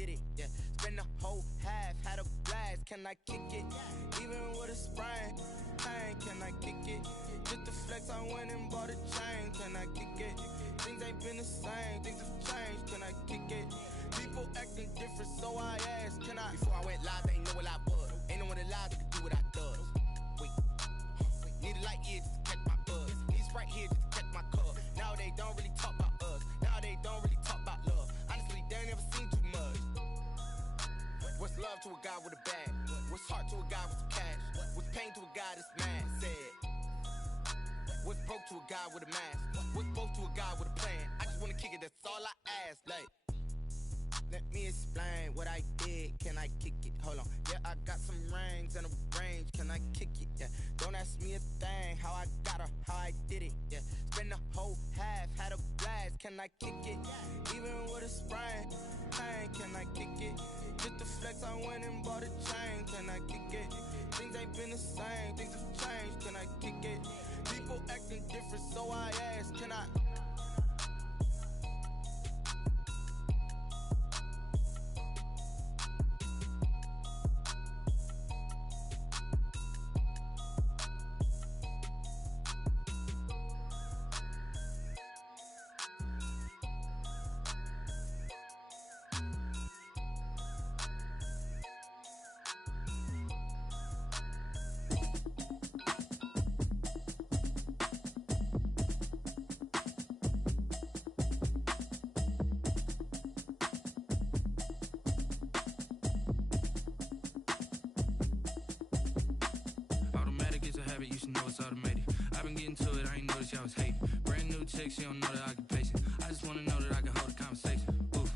did it, yeah. Spend the whole half, had a blast, can I kick it? Even with a sprain, pain, can I kick it? Just the flex, I went and bought a chain, can I kick it? Things ain't been the same, things have changed, can I kick it? People acting different, so I asked, can I? Before I went live, they ain't know what I was. Ain't no one alive that could do what I does. Wait, need a light here just to catch my buzz. Need Sprite here just to catch my cup. Now they don't really talk about us. Now they don't really talk about love. Honestly, they ain't never seen too much. What's love to a guy with a bag? What's heart to a guy with some cash? What's pain to a guy that's mad? Said. What's broke to a guy with a mask? What's broke to a guy with a plan? I just wanna kick it, that's all I ask. Like, let me explain what I did. Can I kick it? Hold on. Yeah, I got some rings and a range. Can I kick it? Yeah. Don't ask me a thing. How I got her, how I did it. Yeah. Spend the whole half, had a blast. Can I kick it? Even with a sprain, pain. Can I kick it? Just the flex, I went and bought a chain. Can I kick it? Things ain't been the same. Things have changed. Can I kick it? People acting different, so I ask. Can I? You should know it's automated. I've been getting to it, I ain't noticed y'all was hating. Brand new chick, she don't know the occupation. I just wanna know that I can hold a conversation. Oof,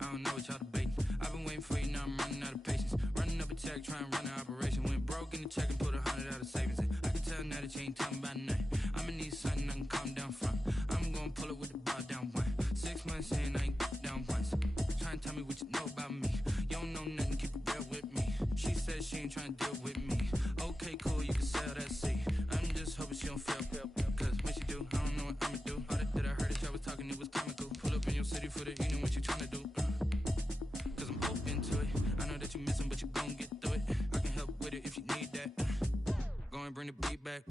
I don't know what y'all debating. I've been waiting for you, now I'm running out of patience. Running up a check, trying to run an operation. Went broke in the check and put 100 out of savings in. I can tell now that you ain't talking about nothing. I'ma need something I can calm down from. I'm gonna pull it with the bar down one. 6 months in, I ain't down once. Trying to tell me what you know about me. You don't know nothing, keep it real with me. She said she ain't trying to deal with me. Okay, cool, you can sell that seat. I'm just hoping she don't fail. Cause when she do, I don't know what I'ma do. All that I heard that y'all was talking, it was comical. Pull up in your city for the evening, what you tryna do? Cause I'm open to it. I know that you missing, but you gon' get through it. I can help with it if you need that. Go and bring the beat back.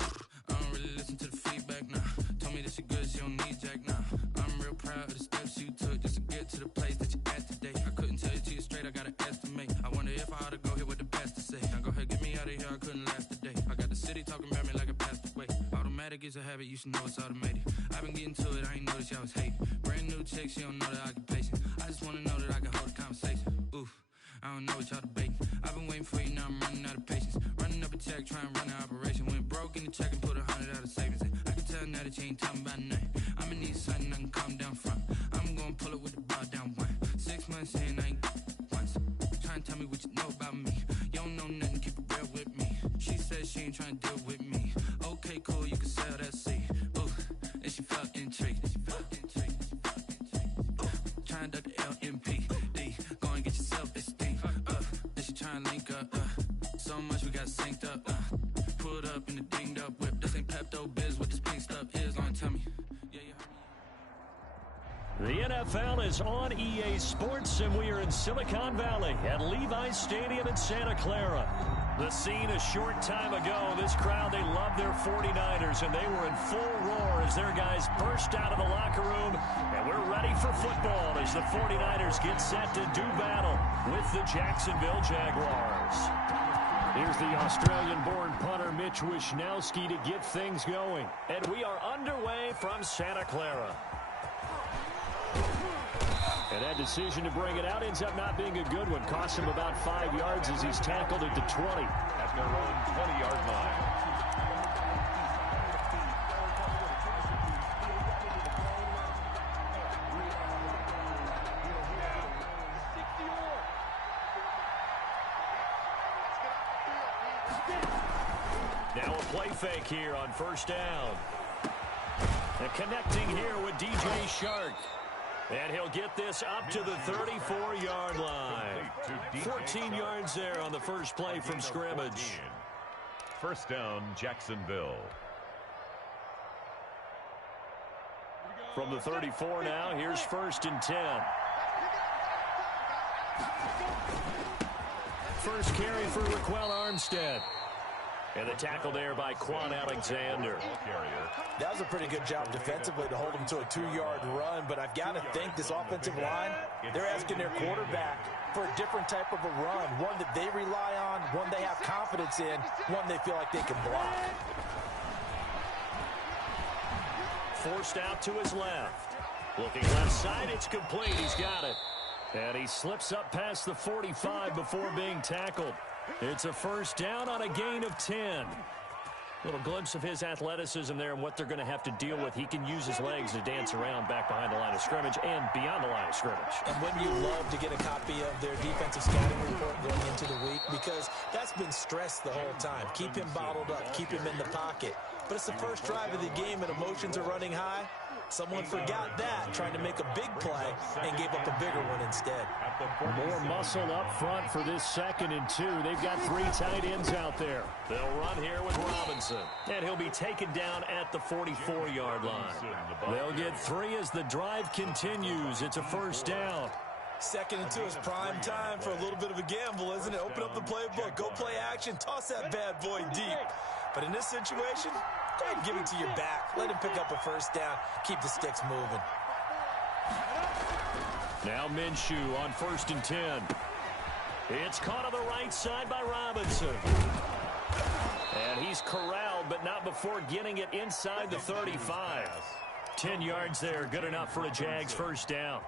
I don't really listen to the feedback, nah. Told me that she good, she don't need jack, nah. I'm real proud of the steps you took just to get to the place that you at today. I couldn't tell you to you straight, I gotta estimate. I wonder if I ought to go here with the best to say. Now go ahead, get me out of here, I couldn't last a day. I got the city talking about me like I passed away. Automatic is a habit, you should know it's automated. I've been getting to it, I ain't noticed y'all was hating. Brand new chick, she don't know the occupation. I just wanna know that I can hold a conversation. Oof, I don't know what y'all debating. I've been waiting for you, now I'm running out of patience. Running up a check, trying to run an operation. Went broke in the check and put 100 out of savings in. I can tell now that you ain't talking about nothing. I'ma need something I can calm down from. I'm gonna pull it with the bar down one. 6 months in, I ain't once. Trying to tell me what you know about me. You don't know nothing, keep it real with me. She said she ain't trying to deal with me. Okay, cool, you can sell that seat. Ooh, and she felt intrigued. Trying to duck the LMPD. Go and get yourself esteem. Then she trying to link up. So much we got synced up. Pulled up in the dinged up whip. This ain't Pepto-Biz, what this pink stuff is. Gonna tell me. Yeah, you heard me. The NFL is on EA Sports, and we are in Silicon Valley at Levi's Stadium in Santa Clara. The scene a short time ago, this crowd, they love their 49ers, and they were in full roar as their guys burst out of the locker room, and we're ready for football as the 49ers get set to do battle with the Jacksonville Jaguars. Here's the Australian-born punter Mitch Wishnowsky to get things going, and we are underway from Santa Clara. And that decision to bring it out ends up not being a good one. Cost him about 5 yards as he's tackled at the 20. At their own 20-yard line. Now a play fake here on first down. And connecting here with DJ Shark. And he'll get this up to the 34-yard line. 14 yards there on the first play from scrimmage. First down, Jacksonville. From the 34 now, here's 1st and 10. First carry for Raquel Armstead. And the tackle there by Quan Alexander. That was a pretty good job defensively to hold him to a 2-yard run, but I've got to think this offensive line, they're asking their quarterback for a different type of a run, one that they rely on, one they have confidence in, one they feel like they can block. Forced out to his left. Looking left side, it's complete. He's got it. And he slips up past the 45 before being tackled. It's a first down on a gain of 10. Little glimpse of his athleticism there and what they're going to have to deal with. He can use his legs to dance around back behind the line of scrimmage and beyond the line of scrimmage. And wouldn't you love to get a copy of their defensive scouting report going into the week? Because that's been stressed the whole time. Keep him bottled up. Keep him in the pocket. But it's the first drive of the game and emotions are running high. Someone forgot that, trying to make a big play, and gave up a bigger one instead. More muscle up front for this 2nd and 2. They've got 3 tight ends out there. They'll run here with Robinson. And he'll be taken down at the 44-yard line. They'll get 3 as the drive continues. It's a first down. 2nd and 2 is prime time for a little bit of a gamble, isn't it? Open up the playbook, go play action, toss that bad boy deep. But in this situation, go ahead and give it to your back. Let him pick up a first down. Keep the sticks moving. Now Minshew on 1st and 10. It's caught on the right side by Robinson. And he's corralled, but not before getting it inside the 35. 10 yards there, good enough for a Jags first down.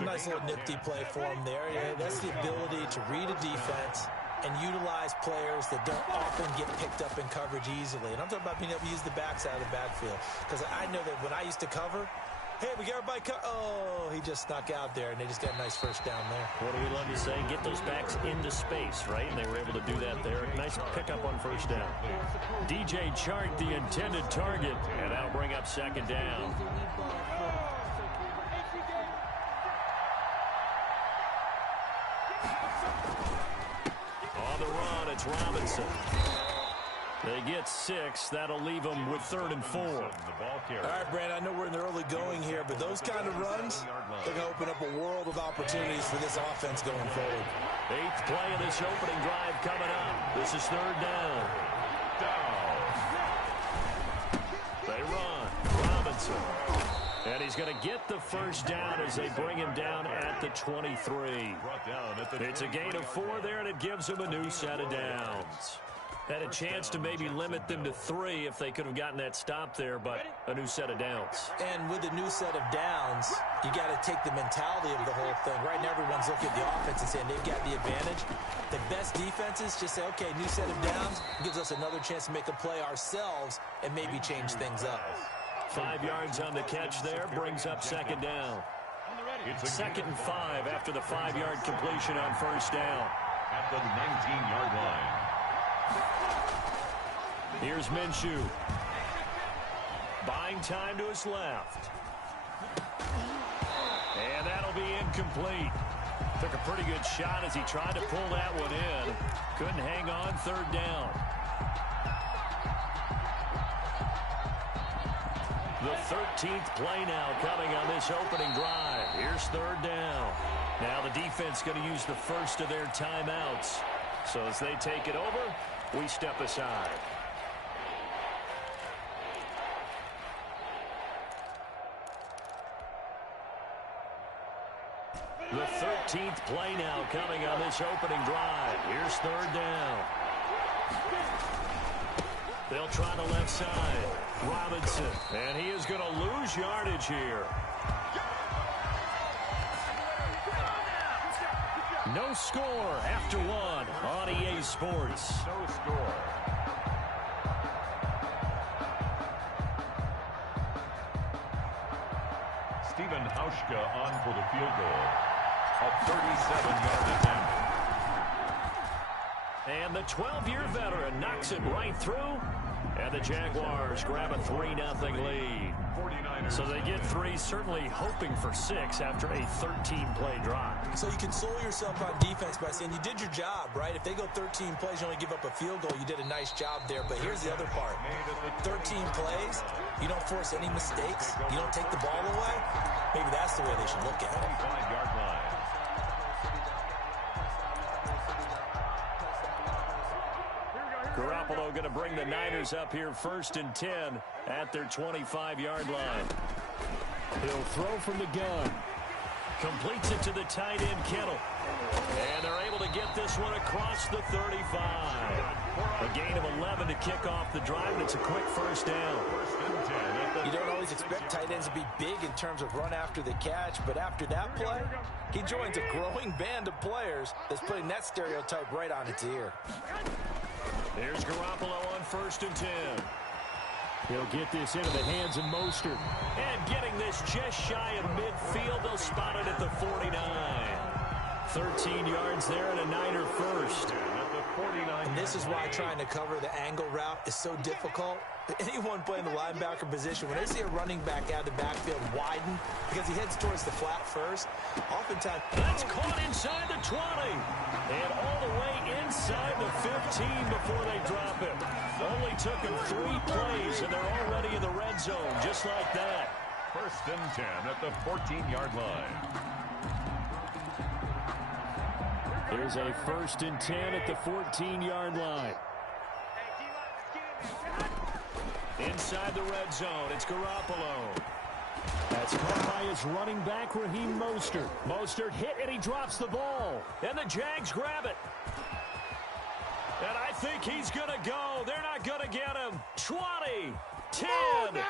Nice little nifty play for him there. Yeah, that's the ability to read a defense and utilize players that don't often get picked up in coverage easily. And I'm talking about being able to use the backside of the backfield. Because I know that when I used to cover, hey, we got everybody oh, he just snuck out there, and they just got a nice first down there. What do we love to say? Get those backs into space, right? And they were able to do that there. Nice pickup on first down. DJ Chark, the intended target, and that'll bring up 2nd down. On the run, it's Robinson. They get 6. That'll leave them with 3rd and 4. All right, Brand, I know we're in the early going here, but those kind of runs, they're going to open up a world of opportunities for this offense going forward. 8th play of this opening drive coming up. This is 3rd down. They run. Robinson. And he's going to get the first down as they bring him down at the 23. It's a gain of 4 there, and it gives them a new set of downs. Had a chance to maybe limit them to 3 if they could have gotten that stop there, but a new set of downs. And with a new set of downs, you got to take the mentality of the whole thing. Right now, everyone's looking at the offense and saying they've got the advantage. The best defenses just say, okay, new set of downs gives us another chance to make a play ourselves and maybe change things up. 5 yards on the catch there, brings up 2nd down. 2nd and 5 after the 5-yard completion on first down. At the 19-yard line. Here's Minshew. Buying time to his left. And that'll be incomplete. Took a pretty good shot as he tried to pull that one in. Couldn't hang on, 3rd down. The 13th play now coming on this opening drive. Here's 3rd down. Now the defense going to use the first of their timeouts. So as they take it over, we step aside. The 13th play now coming on this opening drive. Here's 3rd down. They'll try the left side. Robinson. And he is going to lose yardage here. No score after 1 on EA Sports. No score. Stephen Hauschka on for the field goal. A 37-yard attempt. And the 12-year veteran knocks it right through. And the Jaguars grab a 3-0 lead. So they get 3, certainly hoping for 6 after a 13-play drive. So you console yourself on defense by saying you did your job, right? If they go 13 plays, you only give up a field goal, you did a nice job there. But here's the other part. 13 plays, you don't force any mistakes, you don't take the ball away. Maybe that's the way they should look at it. 25-yard line. Garoppolo going to bring the Niners up here 1st and 10 at their 25-yard line. He'll throw from the gun. Completes it to the tight end, Kittle. And they're able to get this one across the 35. A gain of 11 to kick off the drive, and it's a quick first down. You don't always expect tight ends to be big in terms of run after the catch, but after that play, he joins a growing band of players that's putting that stereotype right on its ear. Here's Garoppolo on 1st and 10. He'll get this into the hands of Mostert. And getting this just shy of midfield, they'll spot it at the 49. 13 yards there and a Niner first. And this is why trying to cover the angle route is so difficult. Anyone playing the linebacker position, when they see a running back out of the backfield widen because he heads towards the flat first, oftentimes... That's caught inside the 20. And all the way inside the 15 before they drop him. Only took him 3 plays, and they're already in the red zone, just like that. 1st and 10 at the 14-yard line. Here's a 1st and 10 at the 14-yard line. Inside the red zone, it's Garoppolo. That's caught by his running back, Raheem Mostert. Mostert hit, and he drops the ball. And the Jags grab it. And I think he's going to go. They're not going to get him. 20, 10. Come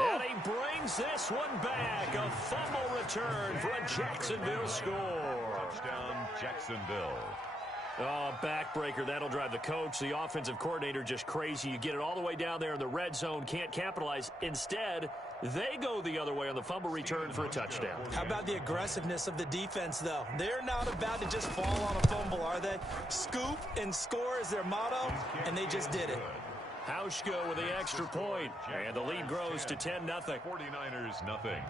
on. And he brings this one back. A fumble return for a Jacksonville score. Touchdown, Jacksonville. Oh, backbreaker. That'll drive the coach, the offensive coordinator, just crazy. You get it all the way down there in the red zone, can't capitalize. Instead, they go the other way on the fumble return for a touchdown. How about the aggressiveness of the defense, though? They're not about to just fall on a fumble, are they? Scoop and score is their motto, and they just did it. Hauschka with the extra point, and the lead grows to 10-0. 49ers, nothing.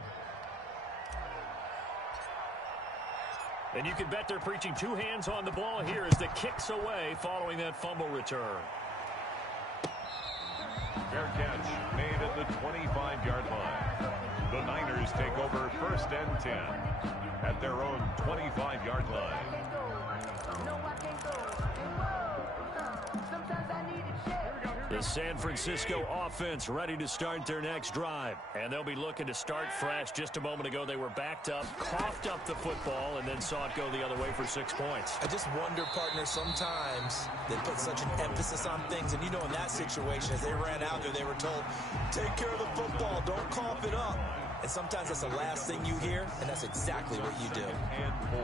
And you can bet they're preaching 2 hands on the ball here as the kick's away following that fumble return. Fair catch made at the 25-yard line. The Niners take over 1st and 10 at their own 25-yard line. The San Francisco offense ready to start their next drive. And they'll be looking to start fresh. Just a moment ago, they were backed up, coughed up the football, and then saw it go the other way for 6 points. I just wonder, partner, sometimes they put such an emphasis on things. And, you know, in that situation, as they ran out there, they were told, take care of the football, don't cough it up. And sometimes that's the last thing you hear, and that's exactly what you do. And 4.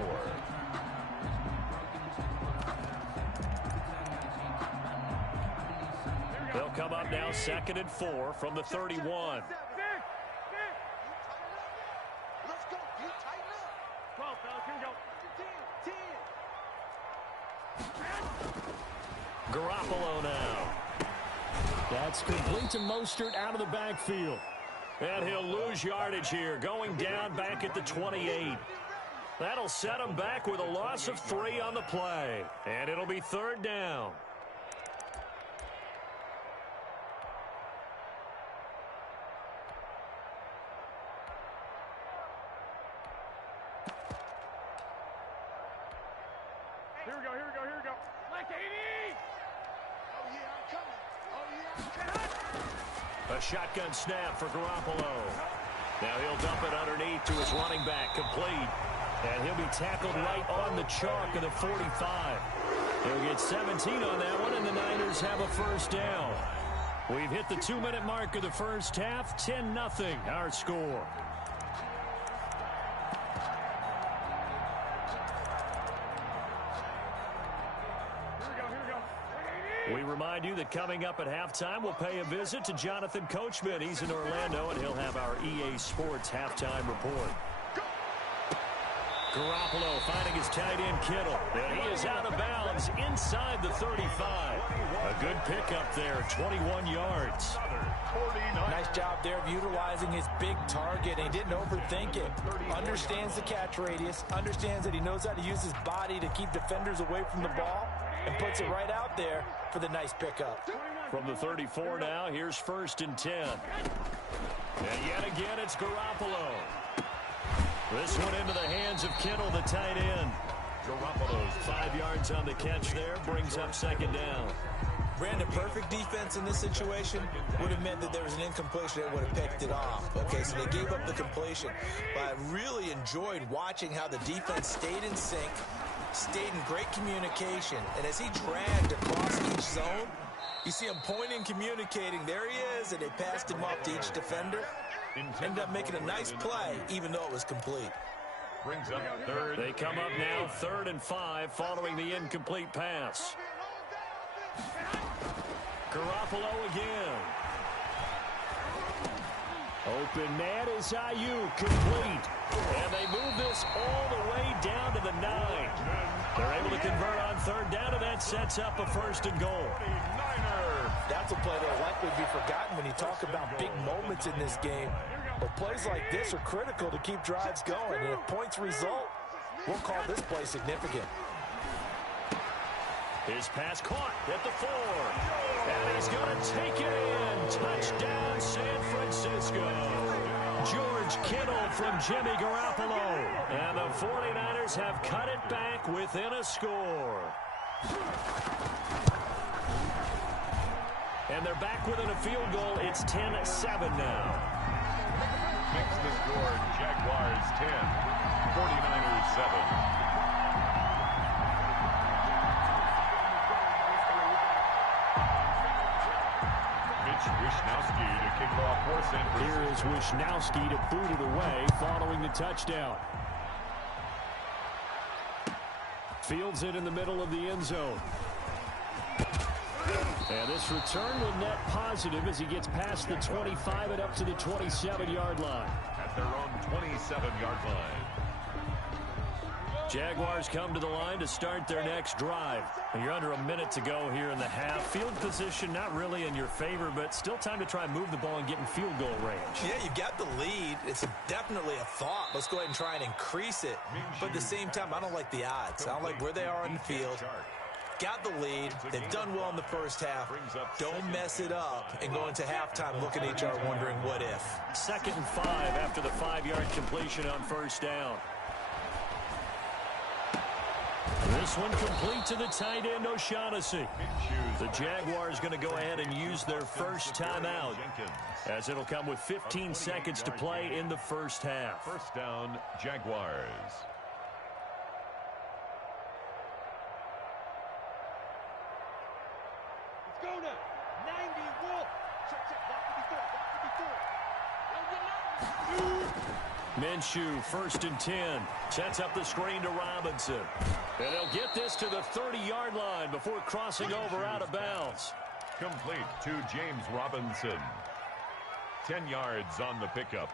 They'll come up now 2nd and 4 from the 31. Let's go. You tighten up. 12, fellas. Here we go. 10. Garoppolo now. That's complete to Mostert out of the backfield. And he'll lose yardage here, going down back at the 28. That'll set him back with a loss of 3 on the play. And it'll be 3rd down. Here we go. Like 80. Oh, yeah, I'm coming. A shotgun snap for Garoppolo. Now he'll dump it underneath to his running back, complete. And he'll be tackled right on the chalk of the 45. He'll get 17 on that one, and the Niners have a 1st down. We've hit the 2-minute mark of the first half. 10-0 our score. We remind you that coming up at halftime, we'll pay a visit to Jonathan Coachman. He's in Orlando, and he'll have our EA Sports halftime report. Garoppolo finding his tight end, Kittle. And he is out of bounds inside the 35. A good pickup there, 21 yards. Nice job there of utilizing his big target, and he didn't overthink it. Understands the catch radius, understands that he knows how to use his body to keep defenders away from the ball, and puts it right out there for the nice pickup. From the 34 now, here's 1st and 10. And yet again, it's Garoppolo. This one into the hands of Kittle, the tight end. Garoppolo's 5 yards on the catch there, brings up 2nd down. Brandon, perfect defense in this situation would have meant that there was an incompletion and would have picked it off. Okay, so they gave up the completion. But I really enjoyed watching how the defense stayed in sync, stayed in great communication. And as he dragged across each zone, you see him pointing, communicating. There he is, and they passed him off to each defender. Ended up making a nice play, even though it was complete. Brings up third. They come up now 3rd and 5 following the incomplete pass. Garoppolo again. Open man is Ayuk, complete. And they move this all the way down to the 9. They're able to convert on 3rd down, and that sets up a 1st and goal. That's a play that will likely be forgotten when you talk about big moments in this game. But plays like this are critical to keep drives going. And if points result, we'll call this play significant. His pass caught at the 4. And he's going to take it in. Touchdown, San Francisco. George Kittle from Jimmy Garoppolo. And the 49ers have cut it back within a score. And they're back within a field goal. It's 10-7 now. Makes the score Jaguars 10, 49ers 7. Wishnowski to kick off for San Francisco. Here is Wishnowski to boot it away following the touchdown. Fields it in the middle of the end zone. And this return will net positive as he gets past the 25 and up to the 27-yard line. At their own 27-yard line. Jaguars come to the line to start their next drive. You're under a minute to go here in the half. Field position not really in your favor, but still time to try and move the ball and get in field goal range. Yeah, you've got the lead. It's definitely a thought. Let's go ahead and try and increase it. But at the same time, I don't like the odds. I don't like where they are on the field. Got the lead. They've done well in the first half. Don't mess it up and go into halftime looking at each other wondering what if. 2nd and 5 after the 5-yard completion on 1st down. This one complete to the tight end, O'Shaughnessy. The Jaguars going to go ahead and use their first timeout, as it'll come with 15 seconds to play in the first half. 1st down, Jaguars. Let's go now. 90 Wolf. Check. Minshew, 1st and 10. Sets up the screen to Robinson. And they'll get this to the 30-yard line before crossing over out of bounds. Complete to James Robinson. 10 yards on the pickup.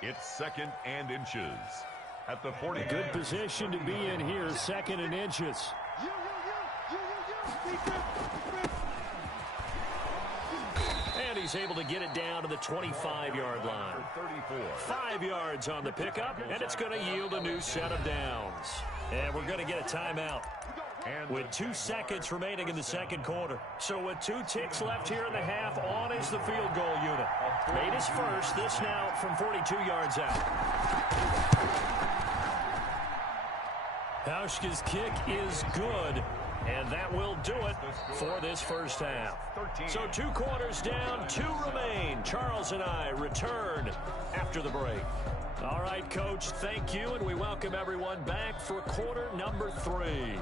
It's 2nd and inches. At the 40. Good position to be in here, 2nd and inches. And he's able to get it down to the 25-yard line. 5 yards on the pickup, and it's going to yield a new set of downs. And we're going to get a timeout with 2 seconds remaining in the 2nd quarter. So with 2 ticks left here in the half, on is the field goal unit. Made his first, this now from 42 yards out. Hauschka's kick is good. And that will do it for this first half. So 2 quarters down, 2 remain. Charles and I return after the break. All right, Coach, thank you, and we welcome everyone back for quarter number 3.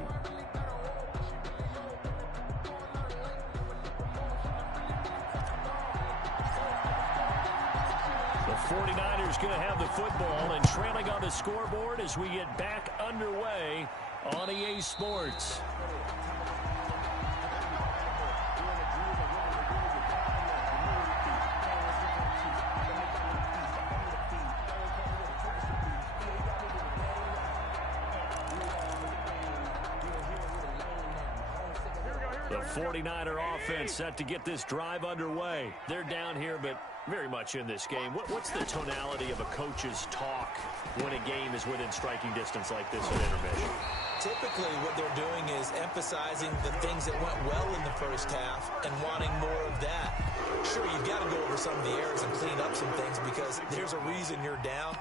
The 49ers going to have the football and trailing on the scoreboard as we get back underway on EA Sports. The 49er offense set to get this drive underway. They're down here, but very much in this game. What's the tonality of a coach's talk when a game is within striking distance like this at intermission? Typically, what they're doing is emphasizing the things that went well in the first half and wanting more of that. Sure, you've got to go over some of the errors and clean up some things because there's a reason you're down.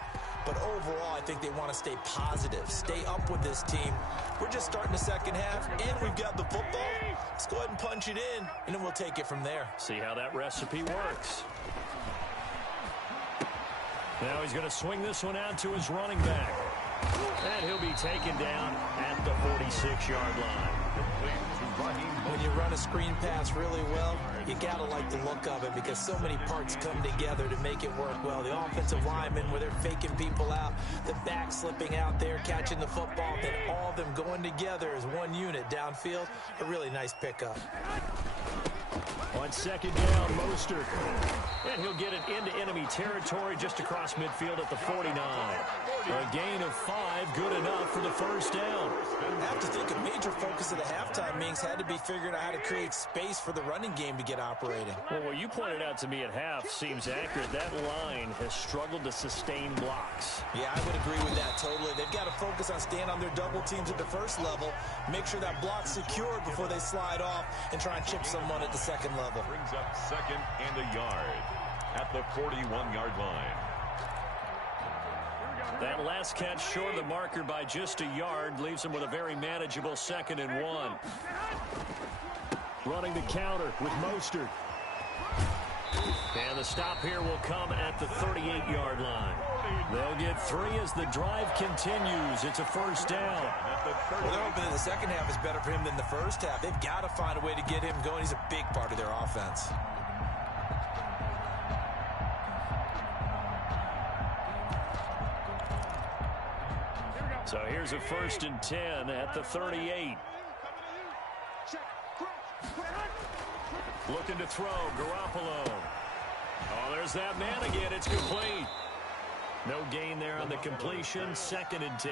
But overall, I think they want to stay positive, stay up with this team. We're just starting the second half, and we've got the football. Let's go ahead and punch it in, and then we'll take it from there. See how that recipe works. Now he's going to swing this one out to his running back. And he'll be taken down at the 46-yard line. When you run a screen pass really well, you got to like the look of it because so many parts come together to make it work well. The offensive linemen, where they're faking people out, the back slipping out there, catching the football, then all of them going together as one unit downfield. A really nice pickup. On second down, Mostert. And he'll get it into enemy territory just across midfield at the 49. A gain of 5, good enough for the first down. I have to think a major focus of the halftime meetings had to be figuring out how to create space for the running game to get operating. Well, what you pointed out to me at half seems accurate. That line has struggled to sustain blocks. Yeah, I would agree with that totally. They've got to focus on staying on their double teams at the first level, make sure that block's secured before they slide off and try and chip someone at the second level. Brings up second and a yard at the 41-yard line. That last catch short of the marker by just a yard leaves him with a very manageable 2nd and 1. Running the counter with Mostert. And the stop here will come at the 38-yard line. They'll get 3 as the drive continues. It's a first down. Well, they're hoping that the second half is better for him than the first half. They've got to find a way to get him going. He's a big part of their offense. So here's a 1st and 10 at the 38. Looking to throw, Garoppolo. Oh, there's that man again. It's complete. No gain there on the completion. 2nd and 10.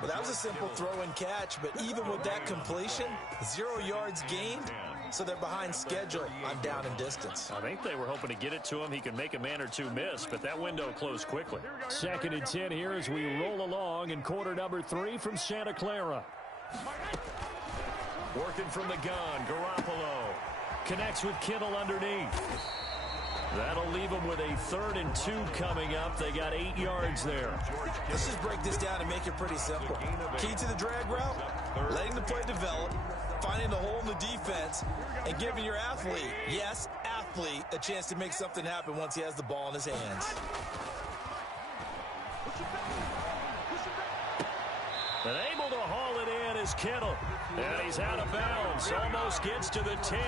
Well, that was a simple throw and catch, but even with that completion, 0 yards gained, so they're behind schedule on down and distance. I think they were hoping to get it to him. He could make a man or two miss, but that window closed quickly. 2nd and 10 here as we roll along in quarter number 3 from Santa Clara. Working from the gun, Garoppolo connects with Kittle underneath. That'll leave them with a 3rd and 2 coming up. They got 8 yards there. Let's just break this down and make it pretty simple. Key to the drag route, letting the play develop, finding the hole in the defense, and giving your athlete, yes, athlete, a chance to make something happen once he has the ball in his hands. And able to haul it in is Kittle. And he's out of bounds. Almost gets to the 10.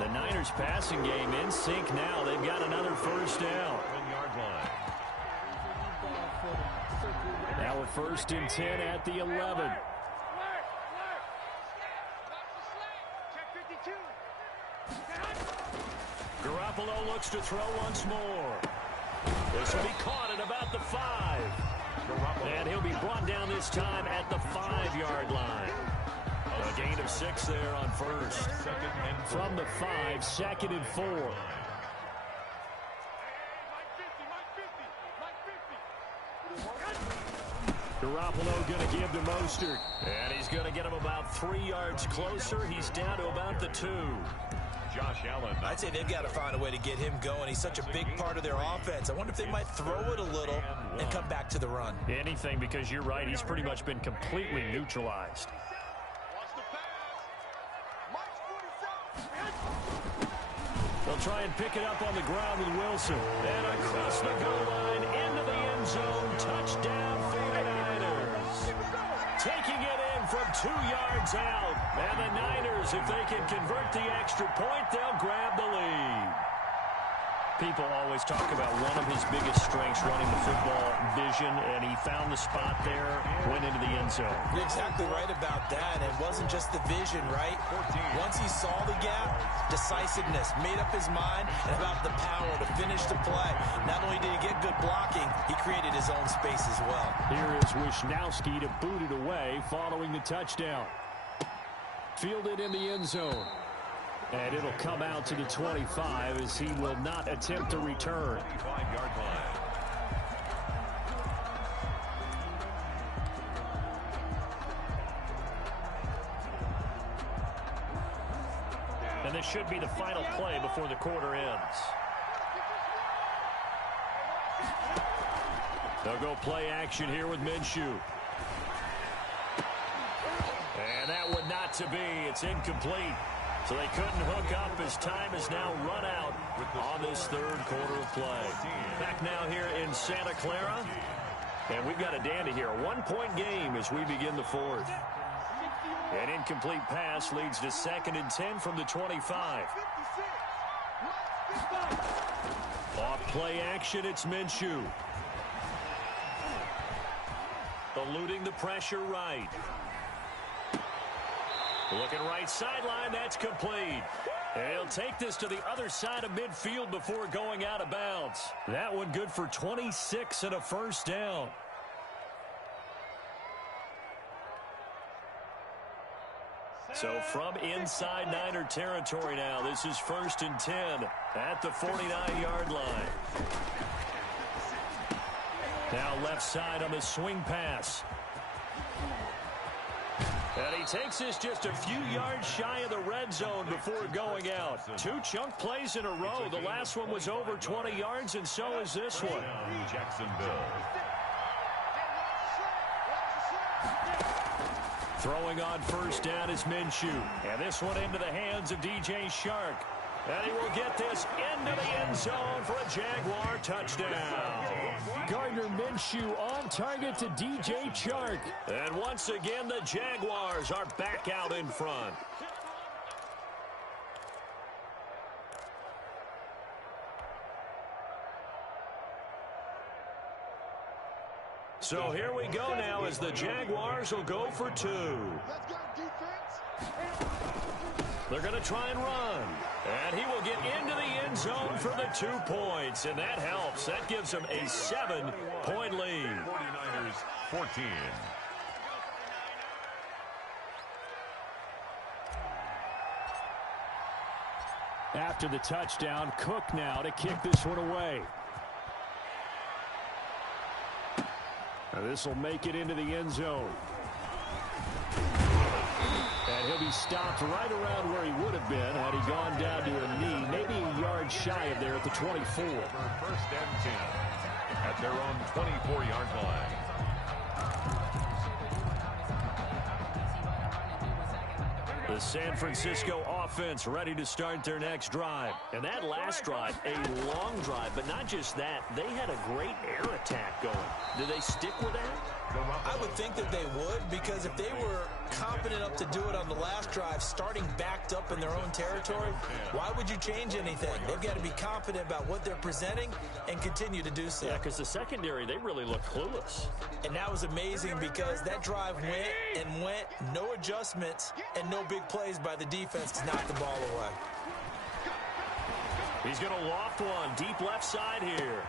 The Niners passing game in sync now. They've got another first down. 1-yard line. Now a 1st and 10 at the 11. Garoppolo looks to throw once more. This will be caught at about the 5. And he'll be brought down this time at the 5-yard line. A gain of 6 there on first. From the 5, 2nd and 4. Garoppolo going to give to Mostert. And he's going to get him about 3 yards closer. He's down to about the 2. Josh Allen. I'd say they've got to find a way to get him going. He's such a big part of their offense. I wonder if they might throw it a little and come back to the run. Anything, because you're right. He's pretty much been completely neutralized. They'll try and pick it up on the ground with Wilson. And across the goal line into the end zone. Touchdown 49ers. Taking it in from 2 yards out. And the Niners, if they can convert the extra point, they'll grab the lead. People always talk about one of his biggest strengths running the football, vision, and he found the spot there, went into the end zone. You're exactly right about that. It wasn't just the vision, right? Once he saw the gap, decisiveness, made up his mind, and about the power to finish the play. Not only did he get good blocking, he created his own space as well. Here is Wisnowski to boot it away following the touchdown. Fielded in the end zone. And it'll come out to the 25 as he will not attempt to return. 25-yard line. And this should be the final play before the quarter ends. They'll go play action here with Minshew. And that would not to be. It's incomplete. So they couldn't hook up as time is now run out on this third quarter of play. Back now here in Santa Clara. And we've got a dandy here. A one-point game as we begin the fourth. An incomplete pass leads to 2nd and 10 from the 25. Off play action, it's Minshew. Eluding the pressure right. Looking right sideline, that's complete. He'll take this to the other side of midfield before going out of bounds. That one good for 26 and a first down. So from inside Niner territory now, this is 1st and 10 at the 49-yard line. Now left side on the swing pass. And he takes this just a few yards shy of the red zone before going out. 2 chunk plays in a row. The last one was over 20 yards, and so is this one. Jacksonville. Throwing on first down is Minshew. And this one into the hands of DJ Chark. And he will get this into the end zone for a Jaguar touchdown. Gardner Minshew on target to DJ Chark. And once again, the Jaguars are back out in front. So here we go now as the Jaguars will go for 2. They're going to try and run. And he will get into the end zone for the 2 points. And that helps. That gives them a 7-point lead. 49ers 14. After the touchdown, Cook now to kick this one away. Now this will make it into the end zone. And he'll be stopped right around where he would have been had he gone down to a knee, maybe a yard shy of there at the 24. 1st and 10 at their own 24-yard line. The San Francisco offense ready to start their next drive. And that last drive, a long drive, but not just that. They had a great air attack going. Do they stick with that? I would think that they would, because if they were competent enough to do it on the last drive, starting backed up in their own territory, why would you change anything? They've got to be confident about what they're presenting and continue to do so. Yeah, because the secondary, they really look clueless. And that was amazing because that drive went, no adjustments, and no big plays by the defense to knock the ball away. He's going to loft one deep left side here.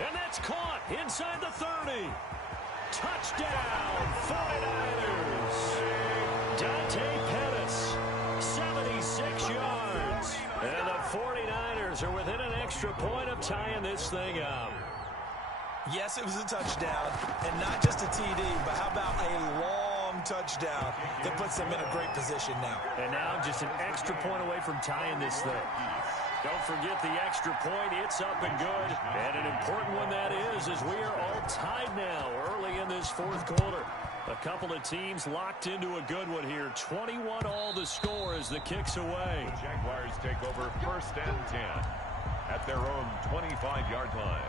And that's caught inside the 30. Touchdown, 49ers. Dante Pettis, 76 yards. And the 49ers are within an extra point of tying this thing up. Yes, it was a touchdown, and not just a TD, but how about a long touchdown that puts them in a great position now. And now just an extra point away from tying this thing. Don't forget the extra point. It's up and good. And an important one that is, as we are all tied now early in this 4th quarter. A couple of teams locked into a good one here. 21 all the score as the kick's away. The Jaguars take over 1st and 10 at their own 25-yard line.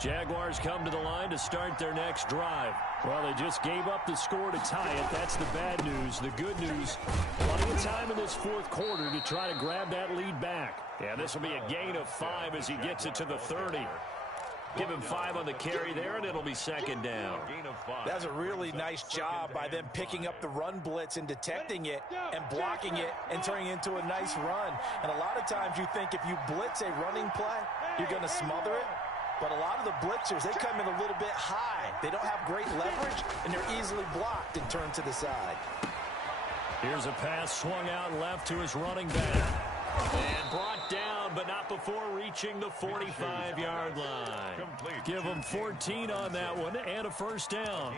Jaguars come to the line to start their next drive. Well, they just gave up the score to tie it. That's the bad news. The good news, plenty of time in this 4th quarter to try to grab that lead back. Yeah, this will be a gain of 5 as he gets it to the 30. Give him 5 on the carry there, and it'll be 2nd down. That's a really nice job by them picking up the run blitz and detecting it and blocking it and turning it into a nice run. And a lot of times you think if you blitz a running play, you're going to smother it. But a lot of the blitzers, they come in a little bit high. They don't have great leverage, and they're easily blocked and turned to the side. Here's a pass swung out left to his running back. And brought down, but not before reaching the 45-yard line. Give them 14 on that one and a first down.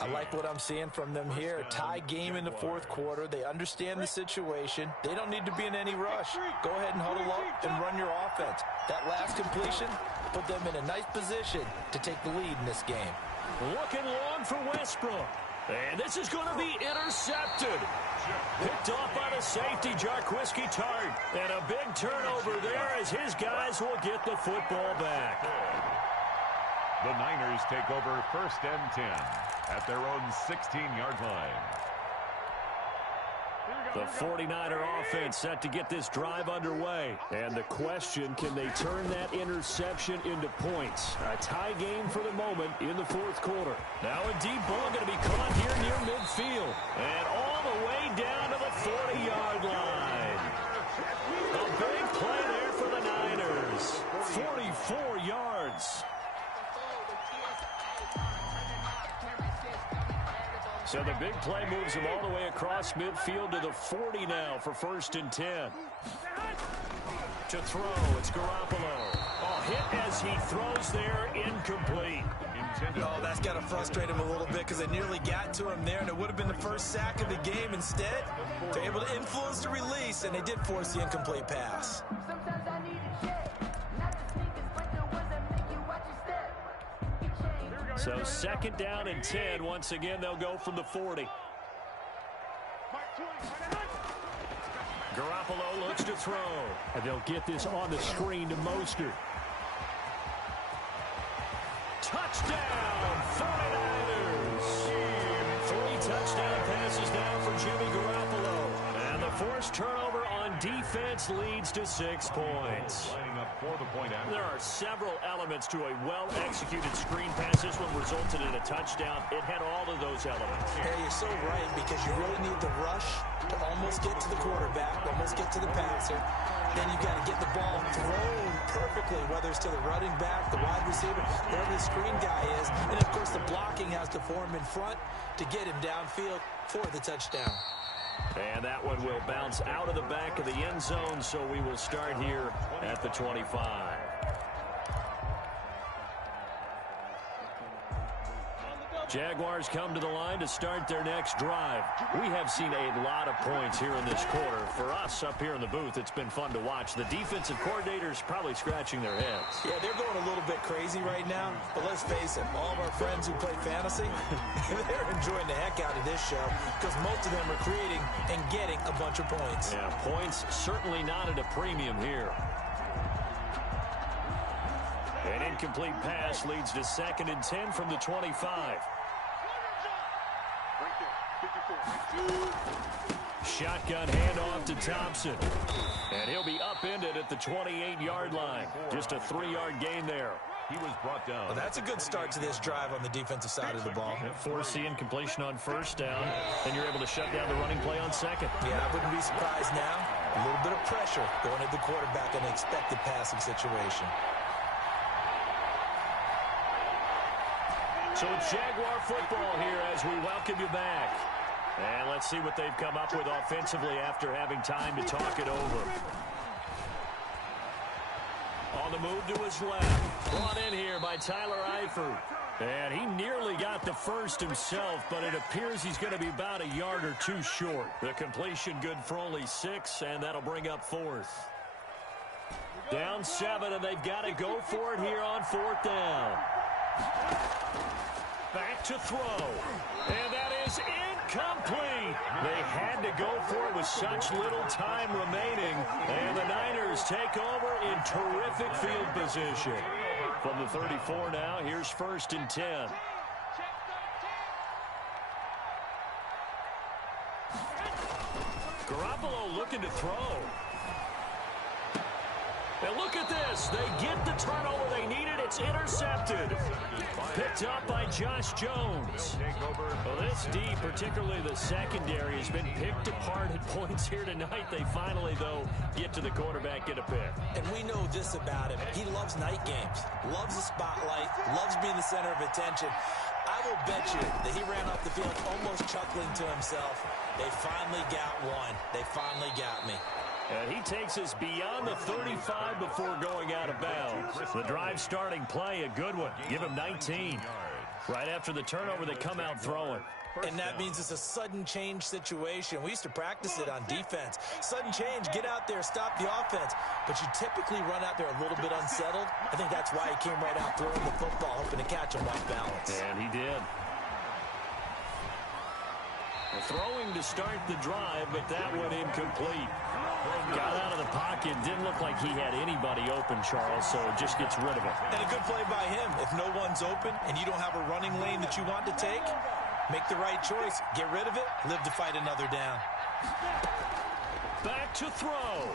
I like what I'm seeing from them here. A tie game in the fourth quarter. They understand the situation. They don't need to be in any rush. Go ahead and huddle up and run your offense. That last completion put them in a nice position to take the lead in this game. Looking long for Westbrook. And this is going to be intercepted. Picked off by the safety, Jarquiski Tart. And a big turnover there as his guys will get the football back. The Niners take over 1st and 10 at their own 16-yard line. The 49er offense set to get this drive underway. And the question, can they turn that interception into points? A tie game for the moment in the fourth quarter. Now a deep ball going to be caught here near midfield. And all the way down to the 40-yard line. A big play there for the Niners. 44 yards. So the big play moves him all the way across midfield to the 40 now for 1st and 10. To throw, it's Garoppolo. Oh, hit as he throws there, incomplete. Oh, that's got to frustrate him a little bit because they nearly got to him there, and it would have been the first sack of the game. Instead, they're able to influence the release, and they did force the incomplete pass. So 2nd down and 10. Once again, they'll go from the 40. Garoppolo looks to throw. And they'll get this on the screen to Mostert. Touchdown, 49ers. 3 touchdown passes now for Jimmy Garoppolo. And the forced turnover on defense leads to 6 points. There are several elements to a well-executed screen pass. This one resulted in a touchdown. It had all of those elements. Hey, you're so right because you really need the rush to almost get to the quarterback, almost get to the passer. Then you've got to get the ball thrown perfectly, whether it's to the running back, the wide receiver, wherever the screen guy is. And, of course, the blocking has to form in front to get him downfield for the touchdown. And that one will bounce out of the back of the end zone, so we will start here at the 25. Jaguars come to the line to start their next drive. We have seen a lot of points here in this quarter. For us up here in the booth, it's been fun to watch. The defensive coordinators probably scratching their heads. Yeah, they're going a little bit crazy right now, but let's face it, all of our friends who play fantasy, they're enjoying the heck out of this show because most of them are creating and getting a bunch of points. Yeah, points certainly not at a premium here. An incomplete pass leads to 2nd and 10 from the 25. Shotgun handoff to Thompson. And he'll be upended at the 28-yard line. Just a 3-yard gain there. He was brought down. Well, that's a good start to this drive on the defensive side of the ball. Force the incompletion on 1st down, and you're able to shut down the running play on 2nd. Yeah, I wouldn't be surprised now. A little bit of pressure going at the quarterback in an expected passing situation. So it's Jaguar football here as we welcome you back. And let's see what they've come up with offensively after having time to talk it over. On the move to his left. Brought in here by Tyler Eifert. And he nearly got the first himself, but it appears he's going to be about a yard or 2 short. The completion good for only 6, and that'll bring up 4th. Down 7, and they've got to go for it here on 4th down. Back to throw. And that is incomplete. They had to go for it with such little time remaining. And the Niners take over in terrific field position. From the 34 now, here's 1st and 10. Garoppolo looking to throw. And look at this. They get the turnover they needed. It's intercepted. Picked up by Josh Jones. Well, this D, particularly the secondary, has been picked apart at points here tonight. They finally, though, get to the quarterback, get a pick. And we know this about him. He loves night games, loves the spotlight, loves being the center of attention. I will bet you that he ran off the field almost chuckling to himself. They finally got one. They finally got me. And he takes us beyond the 35 before going out of bounds. The drive starting play, a good one. Give him 19. Right after the turnover, they come out throwing. And that means it's a sudden change situation. We used to practice it on defense. Sudden change, get out there, stop the offense. But you typically run out there a little bit unsettled. I think that's why he came right out throwing the football, hoping to catch him off balance. And he did. Throwing to start the drive, but that one incomplete. Got out of the pocket. Didn't look like he had anybody open, Charles, so just gets rid of it. And a good play by him. If no one's open and you don't have a running lane that you want to take, make the right choice. Get rid of it. Live to fight another down. Back to throw.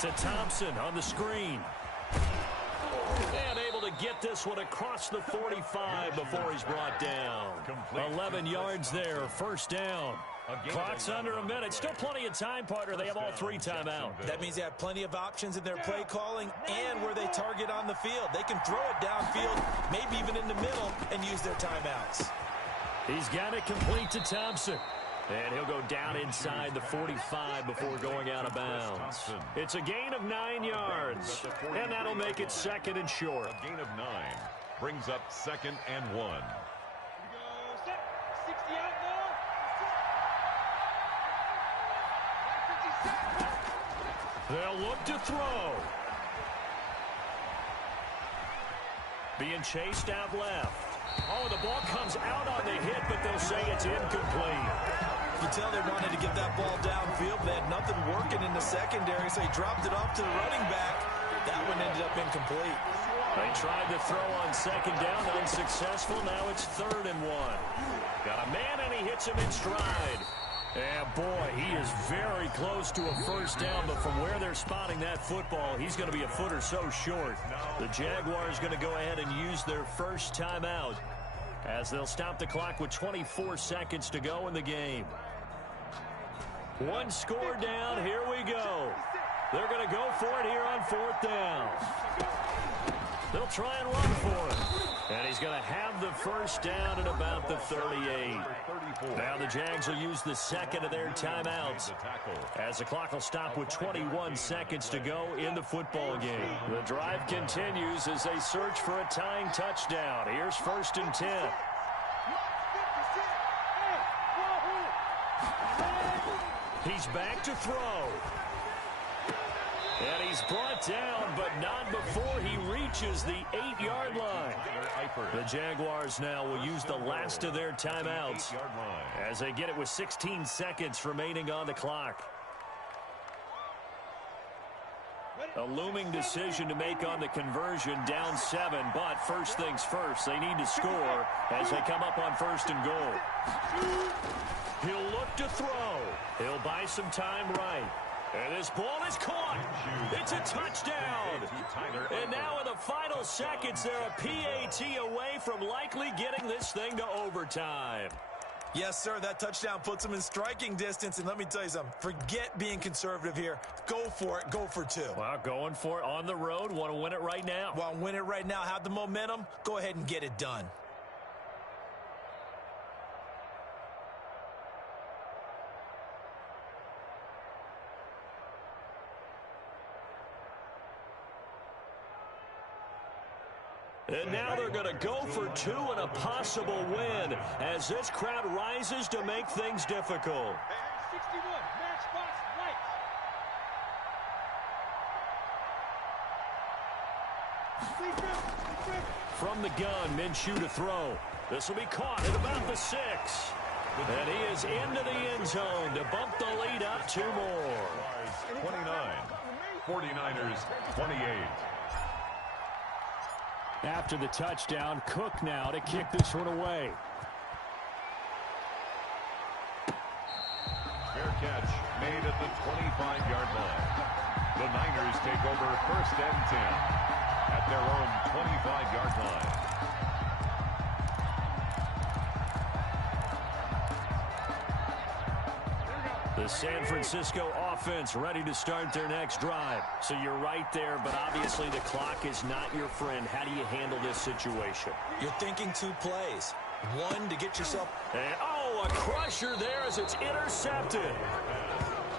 To Thompson on the screen. And able to get this one across the 45 before he's brought down. 11 yards there, first down. Clock's under a minute. Still plenty of time, partner. They have all 3 timeouts. That means they have plenty of options in their play calling and where they target on the field. They can throw it downfield, maybe even in the middle, and use their timeouts. He's got it complete to Thompson. And he'll go down inside the 45 before going out of bounds. It's a gain of 9 yards. And that'll make it second and short. A gain of 9 brings up 2nd and 1. They'll look to throw. Being chased out left. Oh, the ball comes out on the hit, but they'll say it's incomplete. You can tell they wanted to get that ball downfield. They had nothing working in the secondary, so he dropped it off to the running back. That one ended up incomplete. They tried to throw on 2nd down, unsuccessful. Now it's 3rd and 1. Got a man, and he hits him in stride. And boy, he is very close to a first down, but from where they're spotting that football, he's going to be a foot or so short. The Jaguars going to go ahead and use their first timeout as they'll stop the clock with 24 seconds to go in the game. 1 score down, here we go. They're going to go for it here on 4th down. They'll try and run for it. And he's going to have the first down at about the 38. Now the Jags will use the second of their timeouts as the clock will stop with 21 seconds to go in the football game. The drive continues as they search for a tying touchdown. Here's 1st and 10. He's back to throw. And he's brought down, but not before he reaches the 8-yard line. The Jaguars now will use the last of their timeouts as they get it with 16 seconds remaining on the clock. A looming decision to make on the conversion, down 7, but first things first, they need to score as they come up on 1st and goal. He'll look to throw. He'll buy some time right. And this ball is caught. It's a touchdown. And now in the final seconds, they're a PAT away from likely getting this thing to overtime. Yes, sir, that touchdown puts them in striking distance. And let me tell you something, forget being conservative here. Go for it. Go for 2. Well, going for it on the road. Want to win it right now. Want to win it right now. Have the momentum. Go ahead and get it done. And now they're going to go for 2 and a possible win as this crowd rises to make things difficult. 61, Matchbox Lights. From the gun, Minshew to throw. This will be caught at about the 6. And he is into the end zone to bump the lead up 2 more. 29, 49ers 28. After the touchdown, Cook now to kick this one away. Fair catch made at the 25-yard line. The Niners take over 1st and 10 at their own 25-yard line. The San Francisco offense ready to start their next drive. So you're right there, but obviously the clock is not your friend. How do you handle this situation? You're thinking 2 plays. 1 to get yourself. And, oh, a crusher there as it's intercepted.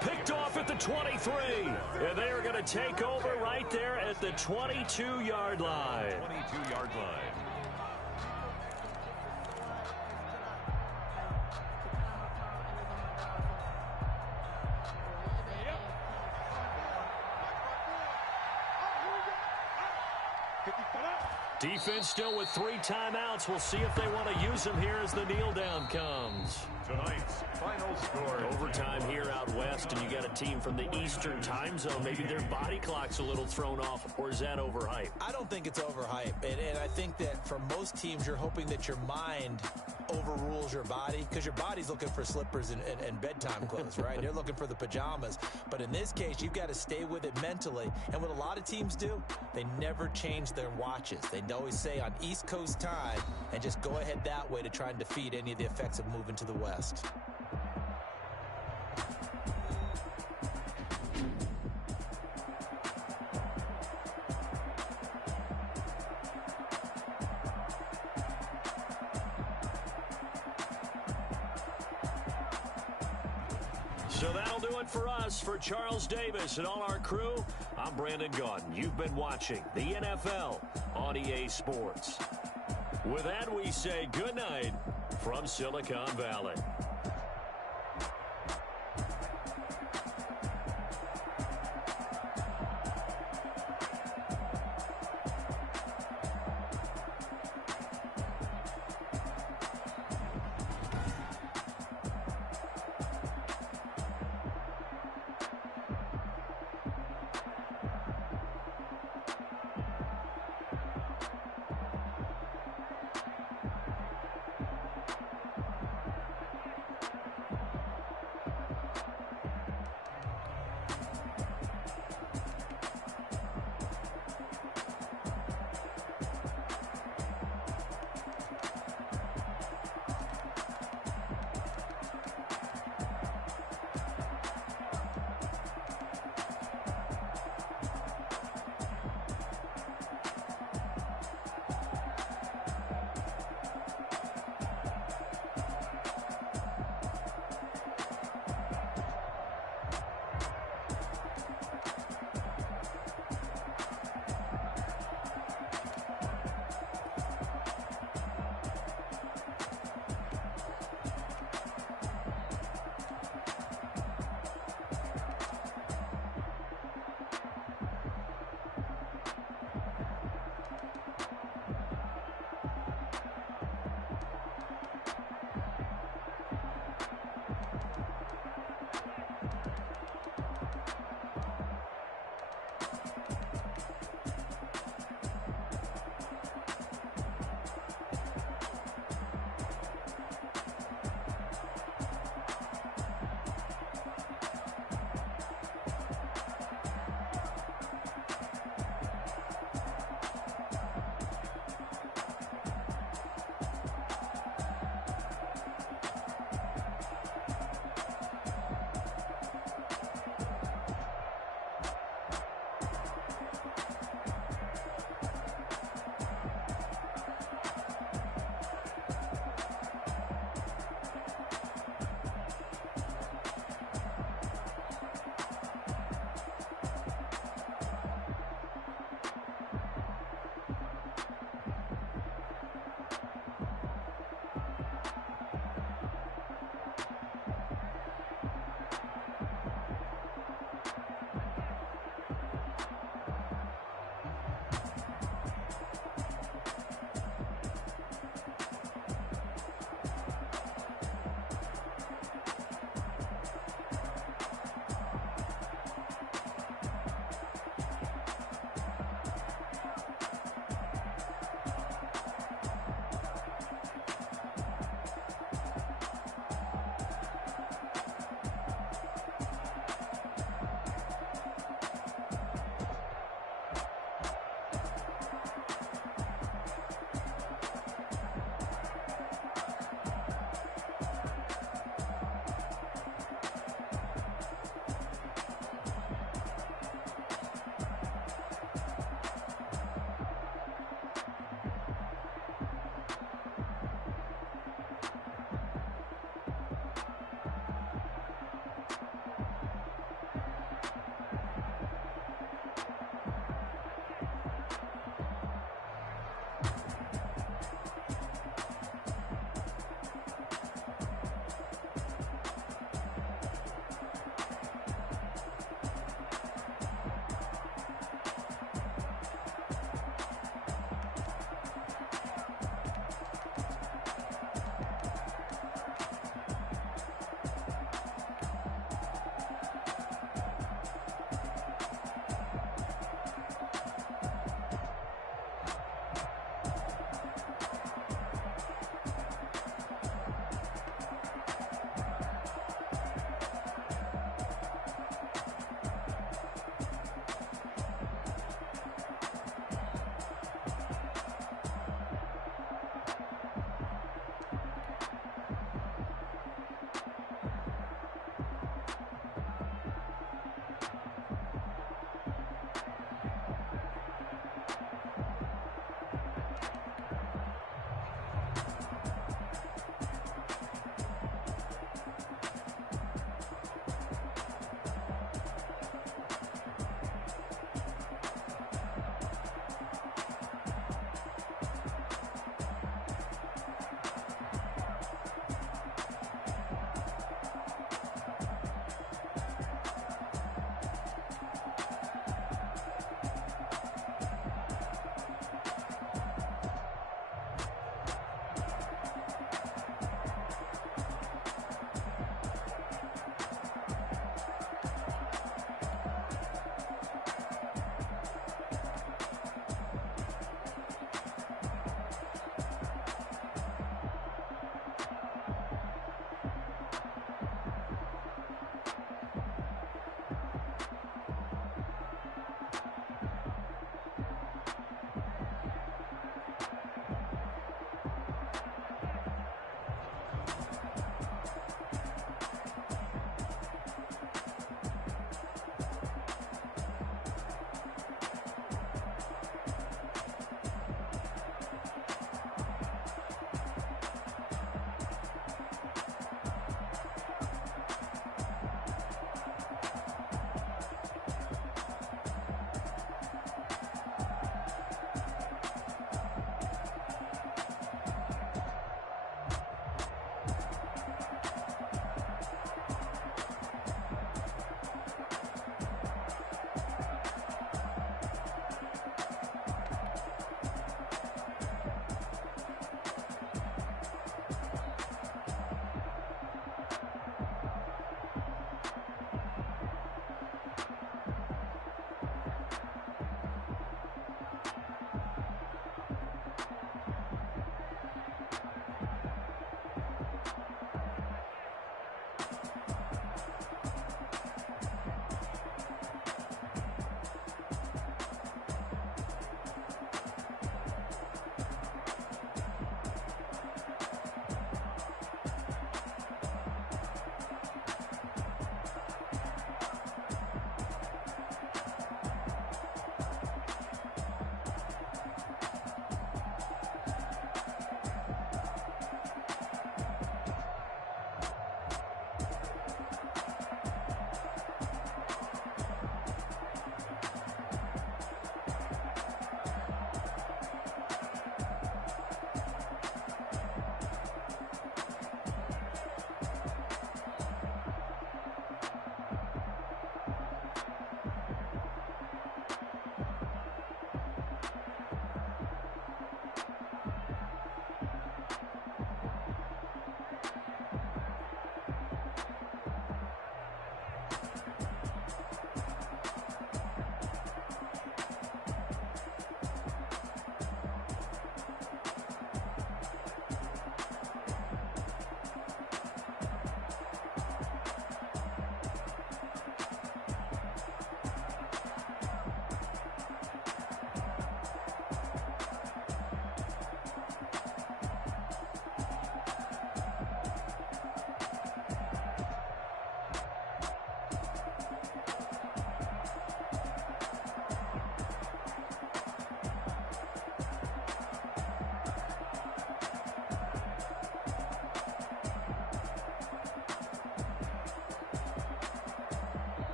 Picked off at at the 23. And they are going to take over right there at the 22-yard line. 22-yard line. Defense still with 3 timeouts. We'll see if they want to use them here as the kneel down comes. Tonight's final score. Overtime here out west, and you got a team from the Eastern time zone. Maybe their body clock's a little thrown off, or is that overhyped? I don't think it's overhyped. And I think that for most teams, you're hoping that your mind overrules your body, because your body's looking for slippers and bedtime clothes, right? They're looking for the pajamas. But in this case, you've got to stay with it mentally. And what a lot of teams do, they never change their watches. They always say on East Coast time, and just go ahead that way to try and defeat any of the effects of moving to the West. So that'll do it for us. For Charles Davis and all our crew, I'm Brandon Gaudin. You've been watching the NFL on EA Sports. With that, we say good night from Silicon Valley.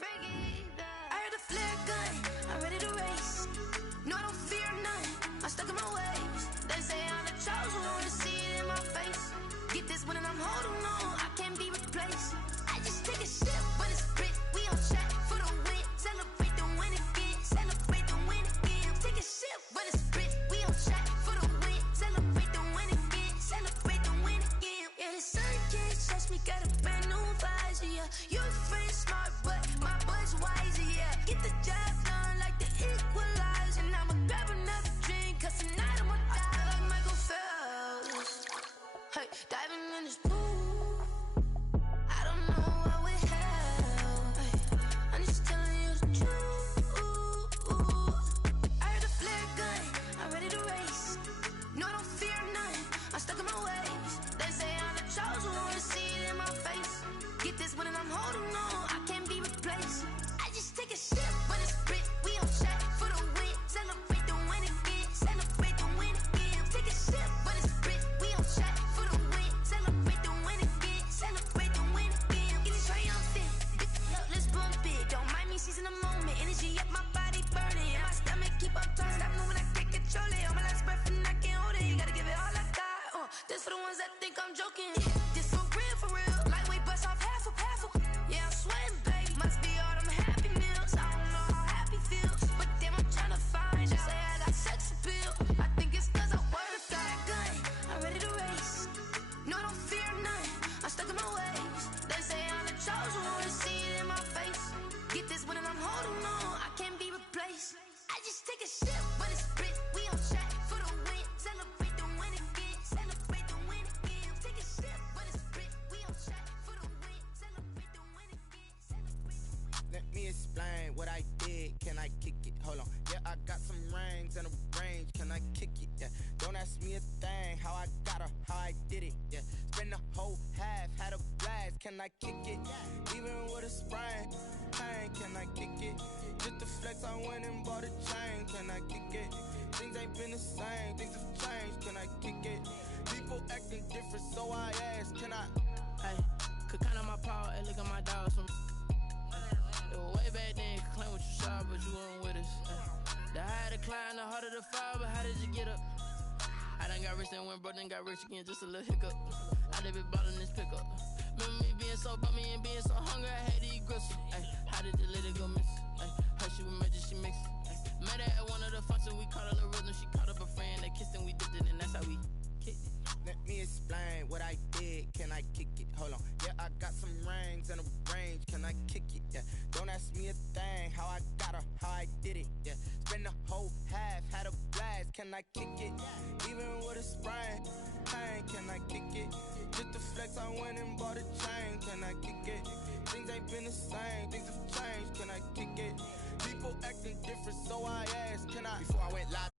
I heard a flare gun, I'm ready to race. No, I don't fear none, I'm stuck in my ways. They say I'm the chosen one, see it in my face. Get this one and I'm holding on, I can't be replaced. I just take a sip, but it's split. We on track for the win, celebrate the win again, celebrate the win again. Take a sip, but it's split. We on track for the win, celebrate the win again, celebrate the win again. Yeah, the sun can't touch me, got a brand new visor, yeah. Your friend smart, but my bud's wiser, yeah. Get the job done like the equalizer. And I'ma grab another drink, cause tonight I'ma die like Michael Phelps. Hey, diving in this pool, I don't know what we have. Hey, I'm just telling you the truth. I heard a flare gun, I'm ready to race. No, I don't fear none, I'm stuck in my ways. They say I'm the chosen one, see it in my face. Get this one and I'm holding on, I can't be replaced. I just take a sip, but it's split. We on track for the win, celebrate the win again, celebrate the win again. Take a sip, but it's split. We on track for the win, celebrate the win again, celebrate the win again. Get it triumphant, let's bump it. Don't mind me seizing the moment, energy up my body burning. And my stomach keep on turning, stop moving, I can't control it. On my last breath and I can't hold it. You gotta give it all I got. This for the ones that think I'm joking. This for real. Lightweight bust off half a. Yeah, I'm sweating, babe. Must be all them happy meals. I don't know how happy feels, but damn, I'm tryna find you. Say I got sex appeal. I think it's cause I wear a fat gun. I'm ready to race. No, I don't fear none. I'm stuck in my ways. They say I'm the chosen one, see it in my face. Get this one and I'm holding on, I can't be replaced. I just take a sip, but it's split. We on track for the win, celebrate the win again, celebrate the win again. Take a sip, but it's split. We on track for the win, celebrate the win again, celebrate the win. Let me explain what I did. Can I kick it? Hold on. Yeah, I got some rings and a range. Can I kick it? Yeah. Don't ask me a thing. How I got her, how I did it. Yeah. Spend the whole half, had a blast. Can I kick it? Even with a sprain, pain. Can I kick it? Just the flex, I went and bought a chain. Can I kick it? Things ain't been the same. Things have changed. Can I kick it? People acting different, so I ask. Can I? Hey, could count on my power, and look at my dogs from. It was way back then, could claim what you saw, but you weren't with us. The higher the climb, the harder the fall, but how did you get up? I done got rich, then went broke, then got rich again, just a little hiccup. I done been ballin' this pickup. Remember me being so bummy and being so hungry, I had to eat gristle. Ay, how did you let it go miss? Ay, her she was magic, she mixed. Met her at one of the functions, we caught a little rhythm, she caught up a friend, they kissed and we dipped it, and that's how we kicked it. Let me explain what I did. Can I kick it? Hold on. Yeah, I got some rings and a range. Can I kick it? Yeah. Don't ask me a thing. How I got her, how I did it. Yeah. Spend the whole half, had a blast. Can I kick it? Even with a sprain, pain. Can I kick it? Just the flex, I went and bought a chain. Can I kick it? Things ain't been the same. Things have changed. Can I kick it? People acting different, so I ask. Can I? Before I went live